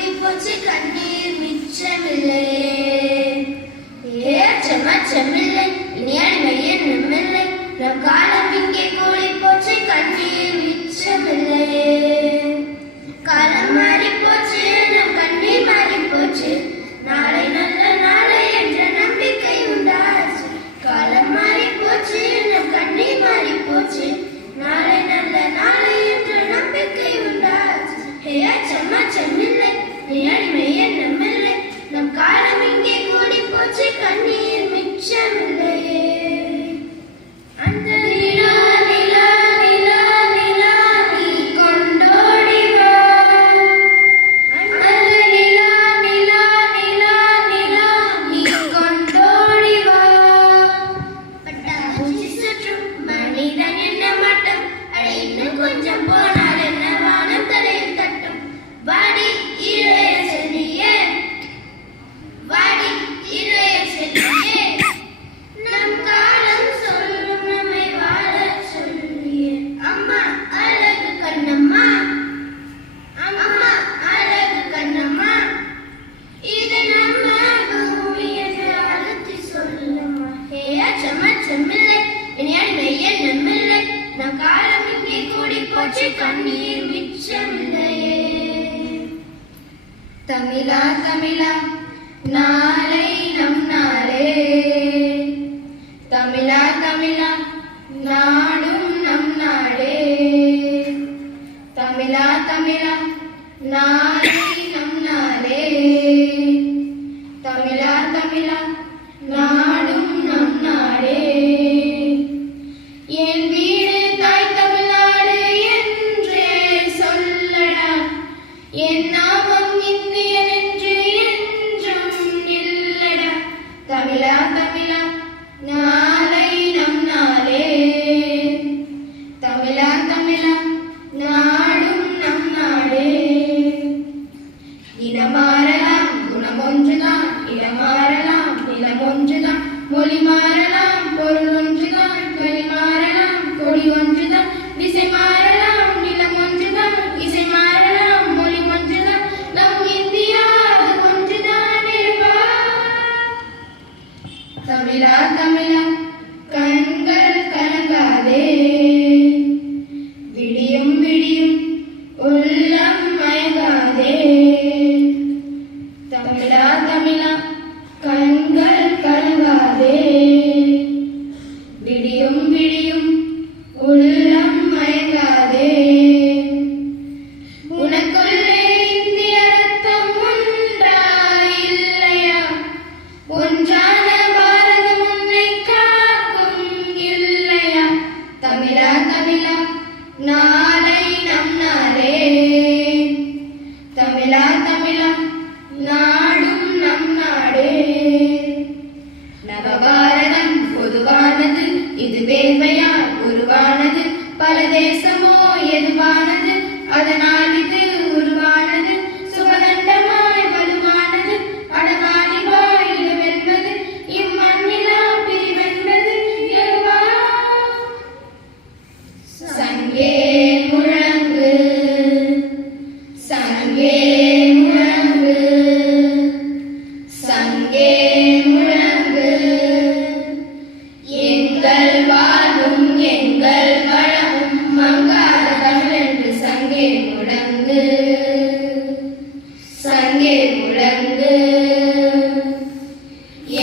கூடி போச்சு கண்ணீர் மிச்சமில்லையே. அச்சமில்லை இனி அடிமை என்னமில்லை, நம் காலம் இங்கே கூடி போச்சு கண்ணீர் மிச்சமில்லையே. காலம் மாறி போச்சு, நம் கண்ணீர் மாறி போச்சு, நாளை நல்ல நாளை என்ற நம்பிக்கை உண்டாச்சு. காலம் மாறி போச்சு, நம் கண்ணீர் மாறி போச்சு, நாளை நல்ல நாளை என்ற நம்பிக்கை உண்டாச்சு. அச்சமில்லை நீ அடிமை என்னமில்லை, நம் காலம் இங்கே கூடி போச்சு கண்ணீர் மிச்சமில்லையே. அந்த நிலா நிலா நிலா நிலா நீ கொண்டோடி வா, அந்த நிலா நிலா நிலா நிலா நீ கொண்டோடி வா. பட்டாம்பூச்சி சுற்றும் மனிதன் என்ன மட்டும், அட இன்னும் கொஞ்சம் போனால் என்ன வானம் தலையில் தட்டும். வாடி இளைய செல்லியே, வாடி இளைய செல்லியே, நம் காலம் சொல்லும் நம்மை வாழச் சொல்லியே. அம்மா அழகு கண்ணம்மா, அம்மா அழகு கண்ணம்மா, இது நம்ம பூமி என்று அழுத்தி சொல்லம்மா. அச்சமில்லை இனி அடிமை என்னமில்லை, நம் காலம் இங்கே கூடி போச்சு கண்ணீர் மிச்சமில்லையே. தமிழா தமிழா நாளை நம் நாளே, தமிழா தமிழா நாடும் நம் நாடே, தமிழா தமிழா நாளை நம் நாளே, தமிழா தமிழா நாடும் நம் நாடே. என் வீடு தாய் தமிழ்நாடு என்றே சொல்லடா, என் நாமம் இந்தியன் என்று என்றும் இல்லடா. தமிழா தமிழா நாளை நம் நாளே, தமிழா தமிழா நாடும் நம் நாடே. இனம் மாறலாம் குணம் ஒன்றுதான், இடம் மாறலாம் நிலம் ஒன்றுதான், மொழி மாறலாம் பொருள் ஒன்றுதான், வழி மாறலாம் கொடி ஒன்றுதான், திசை மாறலாம் நிலம் ஒன்றுதான், இசை மாறலாம் மொழி ஒன்றுதான், நம் இந்தியா அது ஒன்றுதான் இருப்பா. தமிழா தமிழா கண்கள் கலங்காதே, விடியும் விடியும் உள்ளம் மயங்காதே. தமிழா தமிழா கண்கள் கலங்காதே, விடியும் விடியும் உள்ளம் மயங்காதே. உனக்குள்ளே இந்திய ரத்தம் ஒன்றா இல்லையா, ஒன்றான பாரதம் உன்னை காக்கும் இல்லையா. தமிழா தமிழா நாளை நம் நாளே, தமிழா தமிழா நாடும் நம் நாடே. நவபாரதம் பொதுவானது, இது வேர்வையால் உருவானது, பல தேசமோ எதுவானது, அதனால் இது உருவானது. சுகதண்டமாய் வலுவானது, அடவாலிவாய் வெல்வது, இம்மண்ணிலா பிரிவென்பது எதுவா. சங்கே முழங்கு சங்கே முழங்கு, சங்கே முழங்கு, எங்கள் வாழ்வும் எங்கள் வளமும் மங்காத தமிழென்று சங்கே முழங்கு, சங்கே முழங்கு,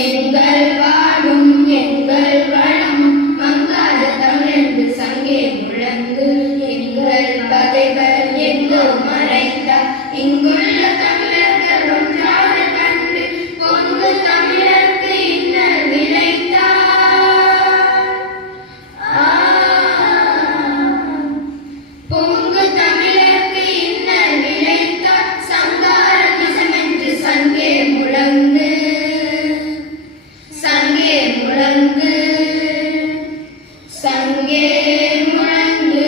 எங்கள் வாழ்வும் எங்கள் வளமும் மங்காத தமிழென்று சங்கே முழங்கு. எங்கள் பகைவர் எங்கோ மறைந்தார், இங்குள்ள தமிழர்கள் ஒன்றாக கண்டு பொங்கு தமிழருக்கு இன்னல் விளைத்தார். பொங்கு தமிழருக்கு இன்னல் விளைத்தார், சங்கார விஷமென்று சங்கே முழங்கு, சங்கே முழங்கு, சங்கே முழங்கு,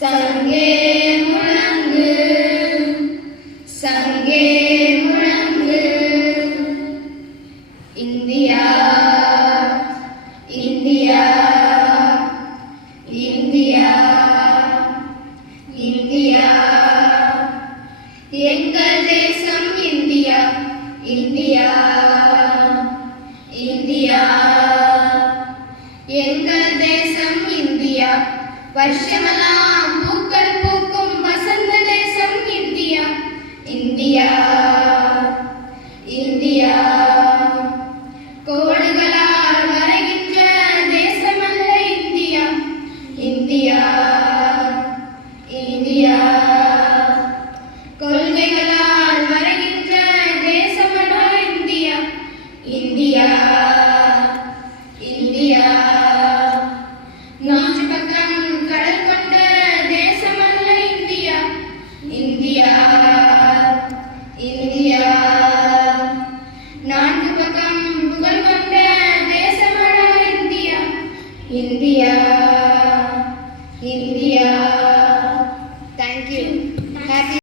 சங்கே முழங்கு. எங்கள் தேசம் இந்தியா, இந்தியா, இந்தியா. எங்கள் தேசம் இந்தியா, வருஷமெல்லாம்